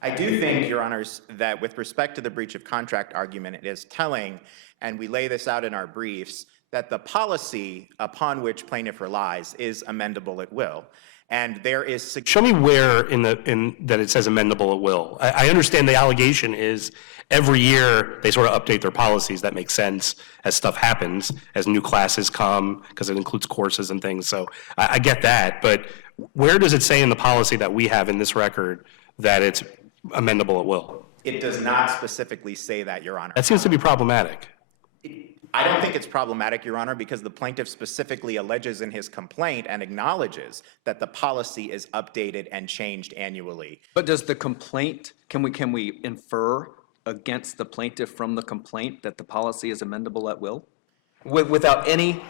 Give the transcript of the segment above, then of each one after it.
I do think, Your Honors, that with respect to the breach of contract argument, it is telling, and we lay this out in our briefs, that the policy upon which plaintiff relies is amendable at will. And there is... Show me where in that it says amendable at will. I understand the allegation is every year they sort of update their policies. That makes sense as stuff happens, as new classes come, because it includes courses and things. So I get that. But where does it say in the policy that we have in this record that it's amendable at will? It does not specifically say that, Your Honor. That seems to be problematic. I don't think it's problematic, Your Honor, because the plaintiff specifically alleges in his complaint and acknowledges that the policy is updated and changed annually. But does the complaint, can we infer against the plaintiff from the complaint that the policy is amendable at will? Without any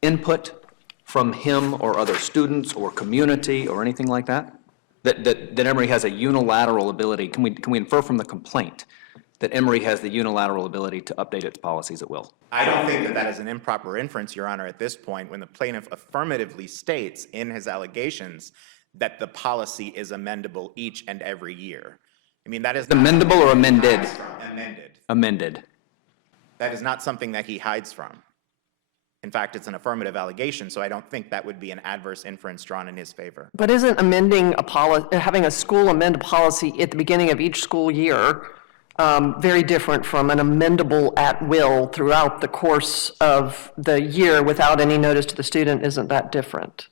input from him or other students or community or anything like that? That Emory has a unilateral ability, can we infer from the complaint that Emory has the unilateral ability to update its policies at will? I don't think that that is an improper inference, Your Honor, at this point, when the plaintiff affirmatively states in his allegations that the policy is amendable each and every year. I mean, that is Amendable or amended? Amended. Amended. That is not something that he hides from. In fact, it's an affirmative allegation, so I don't think that would be an adverse inference drawn in his favor. But isn't amending a policy, having a school amend a policy at the beginning of each school year, very different from an amendable at will throughout the course of the year without any notice to the student? Isn't that different?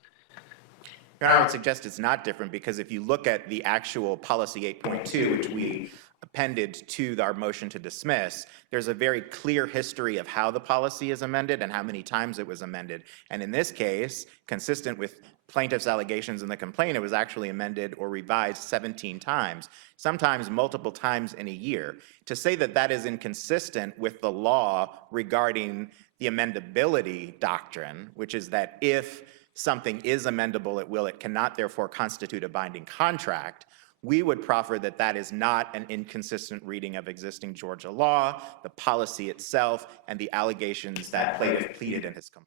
Your Honor, I would suggest it's not different, because if you look at the actual policy 8.2, which we appended to our motion to dismiss, there's a very clear history of how the policy is amended and how many times it was amended. And in this case, consistent with plaintiff's allegations in the complaint, it was actually amended or revised 17 times, sometimes multiple times in a year. To say that that is inconsistent with the law regarding the amendability doctrine, which is that if something is amendable at will, it cannot therefore constitute a binding contract, we would proffer that that is not an inconsistent reading of existing Georgia law, the policy itself, and the allegations that plaintiff pleaded in his complaint.